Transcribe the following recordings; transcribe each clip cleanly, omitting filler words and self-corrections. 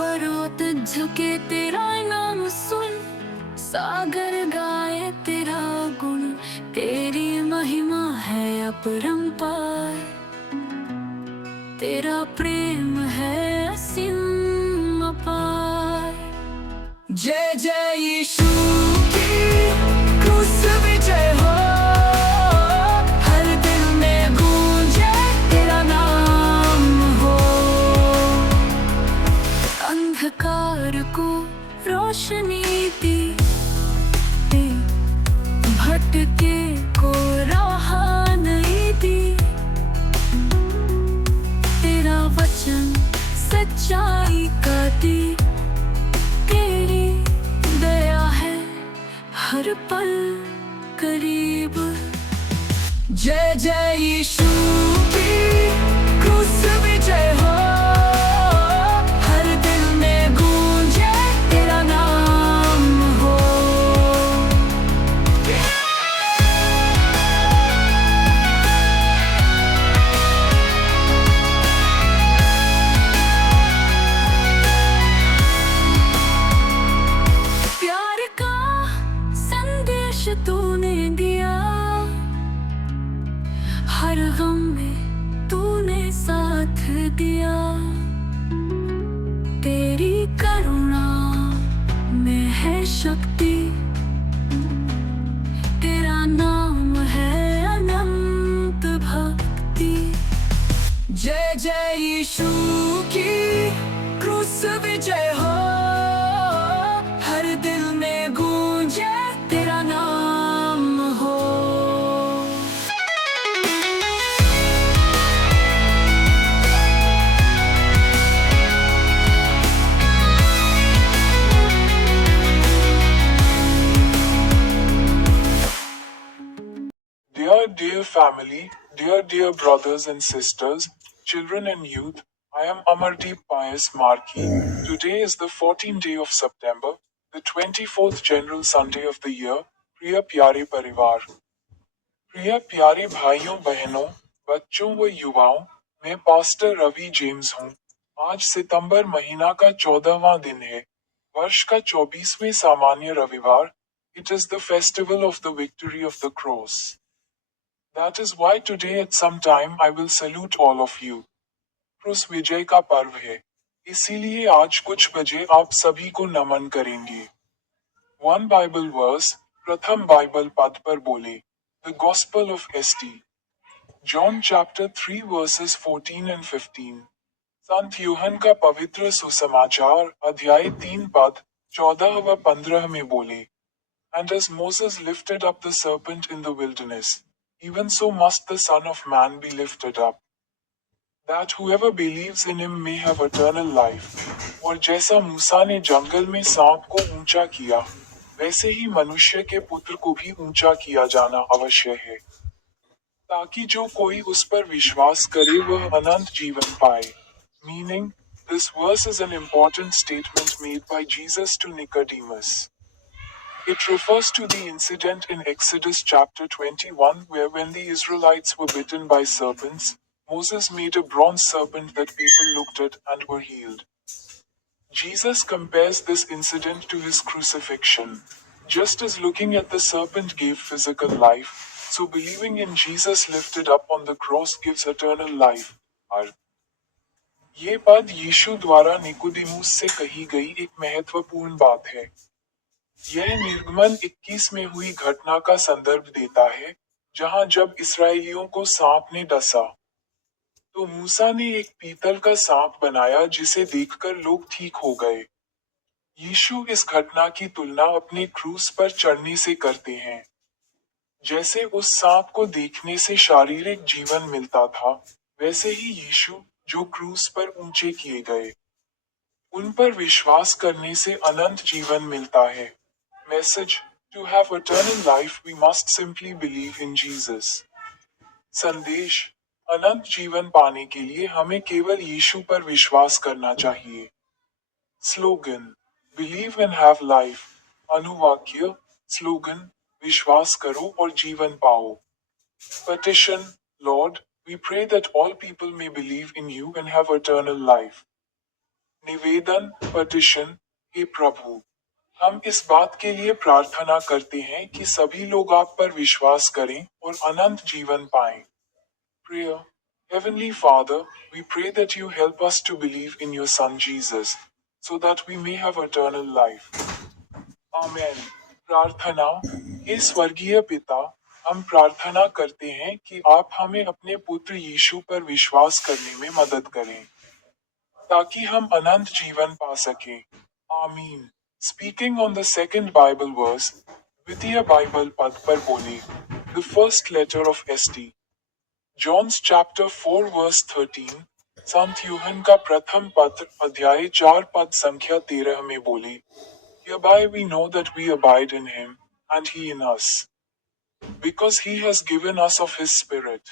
पर्वत झुके तेरा नाम सुन, सागर गाए तेरा गुण। तेरी महिमा है अपरंपार, तेरा प्रेम है असीम अपार। जय जय यीशु की क्रूस विजय हो, हर दिल में गूंजे तेरा नाम हो। अंधकार को रोशनी दी, भटके को राह नई दी। तेरा वचन सच्चाई का दी, तेरी दया है हर पल करीब। जय जय यीशु की क्रूस विजय हो, हर दिल में गूंजे तेरा नाम हो। प्यार का संदेश तूने दिया, हर गम में तूने साथ दिया। तेरी करुणा में है शक्ति, तेरा नाम है अनंत भक्ति। जय जय यीशु की क्रूस विजय हो, हर दिल में गूंजे तेरा नाम हो। Dear family, dear brothers and sisters, children and youth, I am Amardeep Pius Marki. Today is the 14th day of September, the 24th general Sunday of the year. प्रिय प्यारे परिवार, प्रिय प्यारे भाइयों बहनों, बच्चों व युवाओं, मैं पास्टर रवि जेम्स हूँ। आज सितंबर महीना का 14वां दिन है, वर्ष का 24वें सामान्य रविवार। It is the festival of the victory of the cross. That is why today at some time I will salute all of you. क्रूस विजय का पर्व है, इसीलिए आज कुछ बजे आप सभी को नमन करेंगे। वन बाइबल वर्स, प्रथम बाइबल पद पर बोले। The gospel of ST, John chapter 3 versus 14 and 15। संत यूहन का पवित्र सुसमाचार अध्याय 3 पद 14 व 15 में बोले। And as Moses lifted up the serpent in the wilderness, even so must the Son of Man be lifted up, that whoever believes in him may have eternal life. और जैसा मूसा ने जंगल में सांप को ऊंचा किया, वैसे ही मनुष्य के पुत्र को भी ऊंचा किया जाना अवश्य है, ताकि जो कोई उस पर विश्वास करे वह अनंत जीवन पाए। Meaning, this verse is an important statement made by Jesus to Nicodemus. It refers to the incident in Exodus chapter 21 where when the Israelites were bitten by serpents, Moses made a bronze serpent that people looked at and were healed. Jesus compares this incident to his crucifixion. Just as looking at the serpent gave physical life, so believing in Jesus lifted up on the cross gives eternal life. ये पद यीशु द्वारा Nicodemus से कही गई एक महत्वपूर्ण बात है। यह निर्गमन 21 में हुई घटना का संदर्भ देता है, जहां जब इस्राएलियों को सांप ने डसा, तो मूसा ने एक पीतल का सांप बनाया जिसे देखकर लोग ठीक हो गए। यीशु इस घटना की तुलना अपने क्रूस पर चढ़ने से करते हैं। जैसे उस सांप को देखने से शारीरिक जीवन मिलता था, वैसे ही यीशु जो क्रूस पर ऊंचे किए गए, उन पर विश्वास करने से अनंत जीवन मिलता है। Message: To have eternal life we must simply believe in Jesus. संदेश: अनंत जीवन पाने के लिए हमें केवल यीशु पर विश्वास करना चाहिए। Slogan: Believe and have life. अनुवाक्य: स्लोगन: विश्वास करो और जीवन पाओ। Petition: Lord, we pray that all people may believe in you and have eternal life. निवेदन पटिशन, हे प्रभु, हम इस बात के लिए प्रार्थना करते हैं कि सभी लोग आप पर विश्वास करें और अनंत जीवन पाएं। Prayer. Heavenly Father, we pray that you help us to believe in your Son Jesus, so that we may have eternal life. Amen. प्रार्थना। हे स्वर्गीय पिता, हम प्रार्थना करते हैं कि आप हमें अपने पुत्र यीशु पर विश्वास करने में मदद करें, ताकि हम अनंत जीवन पा सकें। आमीन। Speaking on the second Bible verse, द्वितीय बाइबल पद पर बोले, the first letter of St. John's chapter 4 verse 13, संत यूहन का प्रथम पत्र अध्याय 4 पद संख्या 13 में बोले, Hereby we know that we abide in him, and he in us, because he has given us of his spirit.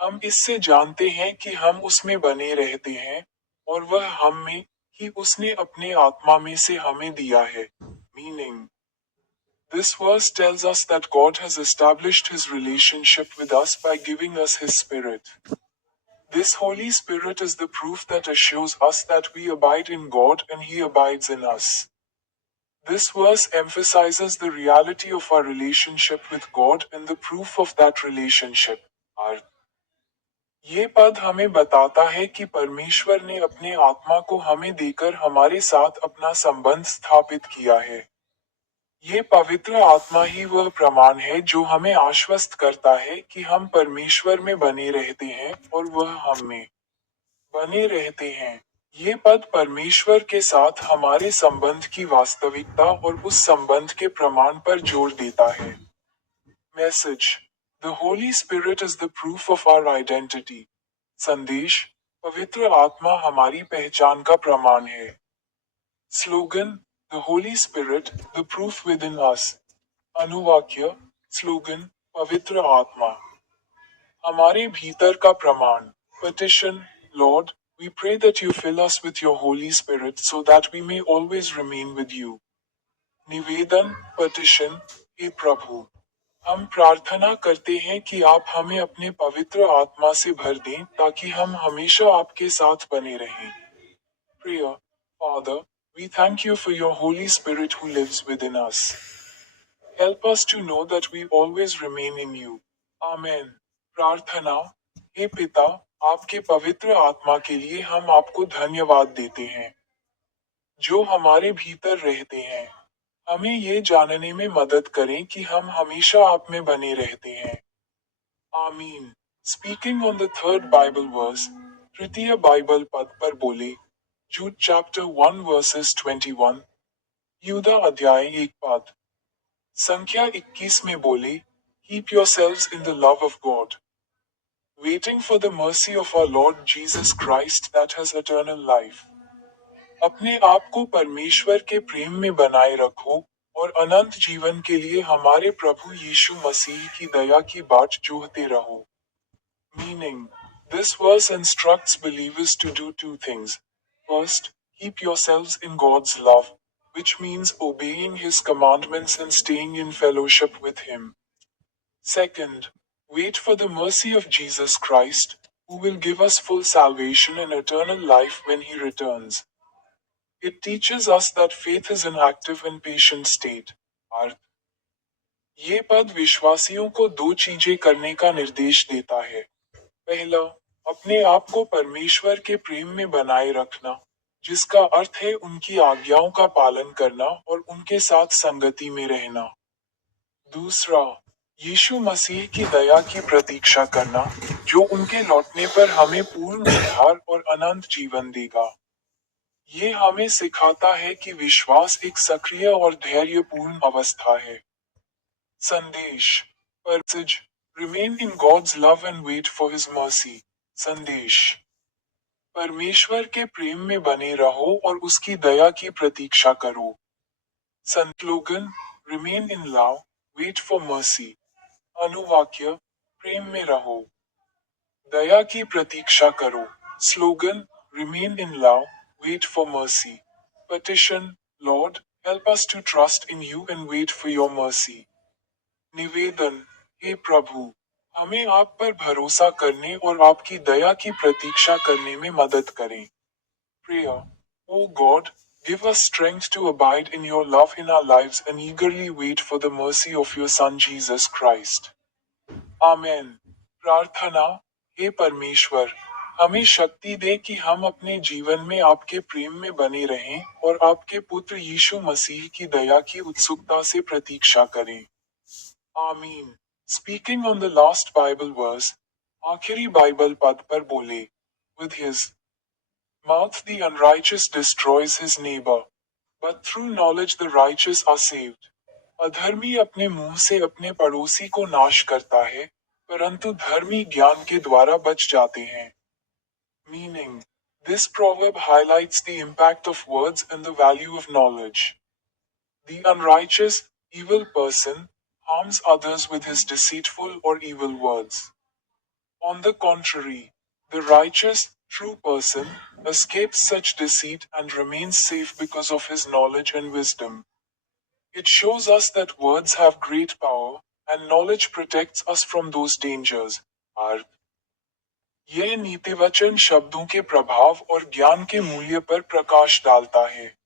हम इससे जानते हैं कि हम उसमें बने रहते हैं, और वह हम में ही उसने अपने आत्मा में से हमें दिया है। Meaning, this verse tells us that God has established his relationship with us by giving us his spirit. This Holy Spirit is the proof that assures us that we abide in God and he abides in us. This verse emphasizes the reality of our relationship with God and the proof of that relationship. अर्थ, ये पद हमें बताता है कि परमेश्वर ने अपने आत्मा को हमें देकर हमारे साथ अपना संबंध स्थापित किया है। ये पवित्र आत्मा ही वह प्रमाण है जो हमें आश्वस्त करता है कि हम परमेश्वर में बने रहते हैं और वह हम में बने रहते हैं। ये पद परमेश्वर के साथ हमारे संबंध की वास्तविकता और उस संबंध के प्रमाण पर जोर देता है। Message. The holy spirit is the proof of our identity. संदेश। पवित्र आत्मा हमारी पहचान का प्रमाण है। Slogan. The holy spirit, the proof within us. अनुवाक्य। स्लोगन, पवित्र आत्मा हमारे भीतर का प्रमाण। Petition, Lord, we pray that you fill us with your Holy Spirit so that we may always remain with you. निवेदन petition, हे प्रभु, हम प्रार्थना करते हैं कि आप हमें अपने पवित्र आत्मा से भर दें ताकि हम हमेशा आपके साथ बने रहें। Prayer, Father, we thank you for your Holy Spirit who lives within us. Help us to know that we always remain in you. Amen. प्रार्थना, हे पिता, आपके पवित्र आत्मा के लिए हम आपको धन्यवाद देते हैं, जो हमारे भीतर रहते हैं। हमें ये जानने में मदद करें कि हम हमेशा आप में बने रहते हैं। आमीन। Speaking on the third Bible verse, तृतीय बाइबल पद पर बोले, जूड चैप्टर 1 वर्सेस 21, यूदा अध्याय 1 पद संख्या 21 में बोले, keep yourselves in the love of God, waiting for the mercy of our Lord Jesus Christ that has eternal life. अपने आप को परमेश्वर के प्रेम में बनाए रखो और अनंत जीवन के लिए हमारे प्रभु यीशु मसीह की दया की बाट जोहते रहो। Meaning, this verse instructs believers to do two things. First, keep yourselves in God's love, which means obeying His commandments and staying in fellowship with Him. Second, wait for the mercy of Jesus Christ, who will give us full salvation and eternal life when He returns. It teaches us that faith is an active and patient state. अर्थ, ये पद विश्वासियों को दो चीजें करने का निर्देश देता है। पहला, अपने आप को परमेश्वर के प्रेम में बनाए रखना, जिसका अर्थ है उनकी आज्ञाओं का पालन करना और उनके साथ संगति में रहना। दूसरा, यीशु मसीह की दया की प्रतीक्षा करना, जो उनके लौटने पर हमें पूर्ण उद्धार और अनंत जीवन देगा। ये हमें सिखाता है कि विश्वास एक सक्रिय और धैर्यपूर्ण अवस्था है। संदेश। Passage, Remain in God's love and wait for His mercy. संदेश। परमेश्वर के प्रेम में बने रहो और उसकी दया की प्रतीक्षा करो। Slogan, Remain in love, wait for mercy. अनुवाक्य, प्रेम में रहो, दया की प्रतीक्षा करो। Slogan, Remain in love, wait for mercy. Petition, Lord, help us to trust in you and wait for your mercy. निवेदन, हे प्रभु, हमें आप पर भरोसा करने और आपकी दया की प्रतीक्षा करने में मदद करें। Prayer, O God, give us strength to abide in your love in our lives and eagerly wait for the mercy of your Son Jesus Christ. आमेन। प्रार्थना, हे परमेश्वर, हमें शक्ति दे कि हम अपने जीवन में आपके प्रेम में बने रहें और आपके पुत्र यीशु मसीह की दया की उत्सुकता से प्रतीक्षा करें। आमीन। Speaking on the last Bible verse, आखिरी बाइबल पद पर बोले, With his mouth the unrighteous destroys his neighbor, but through knowledge the righteous are saved. अधर्मी अपने मुंह से अपने पड़ोसी को नाश करता है, परंतु धर्मी ज्ञान के द्वारा बच जाते हैं। Meaning, this proverb highlights the impact of words and the value of knowledge. The unrighteous, evil person harms others with his deceitful or evil words. On the contrary, the righteous, true person escapes such deceit and remains safe because of his knowledge and wisdom. It shows us that words have great power, and knowledge protects us from those dangers. अर्थ, यह नीतिवचन शब्दों के प्रभाव और ज्ञान के मूल्य पर प्रकाश डालता है।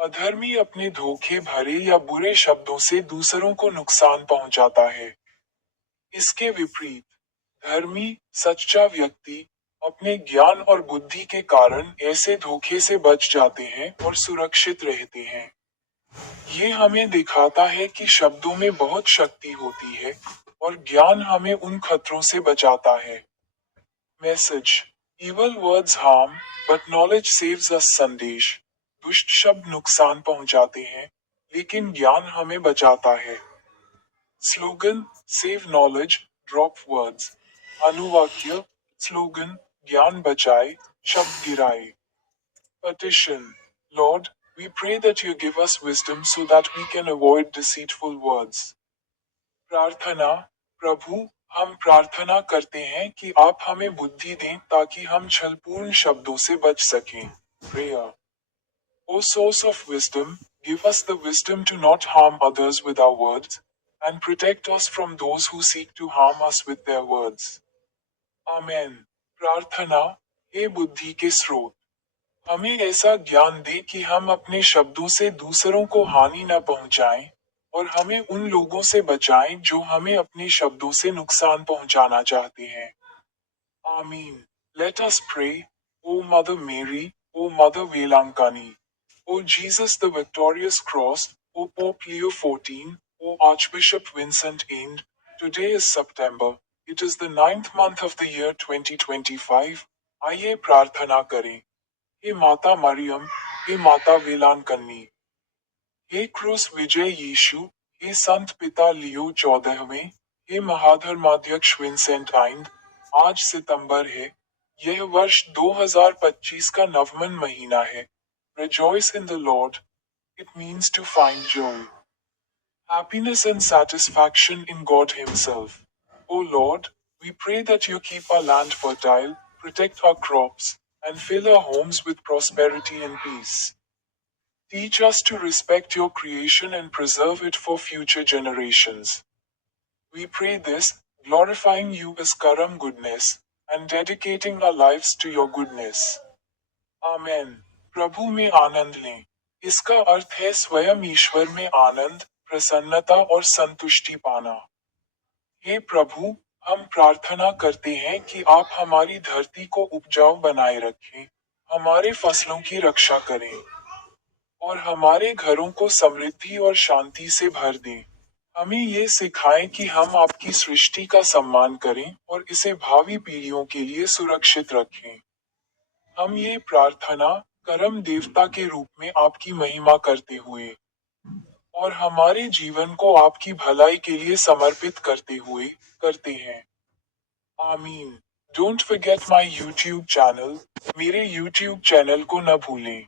अधर्मी अपने धोखे भरे या बुरे शब्दों से दूसरों को नुकसान पहुंचाता है। इसके विपरीत, धर्मी, सच्चा व्यक्ति अपने ज्ञान और बुद्धि के कारण ऐसे धोखे से बच जाते हैं और सुरक्षित रहते हैं। ये हमें दिखाता है कि शब्दों में बहुत शक्ति होती है और ज्ञान हमें उन खतरों से बचाता है। Message, Evil words harm, but knowledge saves us संदेश, दुष्ट शब्द नुकसान पहुंचाते हैं, लेकिन ज्ञान हमें बचाता है। Slogan, Save knowledge, drop words. अनुवाक्य, स्लोगन, ज्ञान बचाए, शब्द गिराए। Petition, Lord, we pray that you give us wisdom so that we can avoid deceitful words. प्रार्थना, प्रभु, हम प्रार्थना करते हैं कि आप हमें बुद्धि दें ताकि हम छलपूर्ण शब्दों से बच सकें। Prayer. O source of wisdom, give us the wisdom to not harm others with our words, and protect us from those who seek to harm us with their words. Amen. प्रार्थना, हे बुद्धि के स्रोत, हमें ऐसा ज्ञान दे कि हम अपने शब्दों से दूसरों को हानि न पहुंचाएं, और हमें उन लोगों से बचाएं जो हमें अपने शब्दों से नुकसान पहुंचाना चाहते हैं। आमीन। Let us pray, O Mother Mary, O Mother Velankani, O Jesus the Victorious Cross, O Pope Leo XIV, O Archbishop Vincent End. Today is September. It is the 9th month of the year 2025. आइए प्रार्थना करें। हे माता मरियम, हे माता वेलांकन्नी, हे क्रूस विजय यीशु, हे संत पिता लियो 14वें, हे महाधर्माध्यक्ष Vincent Aind, आज सितंबर है। यह वर्ष 2025 का नवमन महीना है। Rejoice in the Lord. It means to find joy, happiness and satisfaction in God Himself. O Lord, we pray that you keep our land fertile, protect our crops, and fill our homes with prosperity and peace. Teach us to respect your creation and preserve it for future generations. We pray this, glorifying you as Karam goodness, and dedicating our lives to your goodness. Amen. प्रभु में आनंद लें। इसका अर्थ है स्वयं ईश्वर में आनंद, प्रसन्नता और संतुष्टि पाना। हे प्रभु, हम प्रार्थना करते हैं कि आप हमारी धरती को उपजाऊ बनाए रखें, हमारे फसलों की रक्षा करें, और हमारे घरों को समृद्धि और शांति से भर दें। हमें ये सिखाएं कि हम आपकी सृष्टि का सम्मान करें और इसे भावी पीढ़ियों के लिए सुरक्षित रखें। हम ये प्रार्थना करम देवता के रूप में आपकी महिमा करते हुए और हमारे जीवन को आपकी भलाई के लिए समर्पित करते हुए करते हैं। आमीन। Don't forget my YouTube channel. मेरे यूट्यूब चैनल को न भूलें।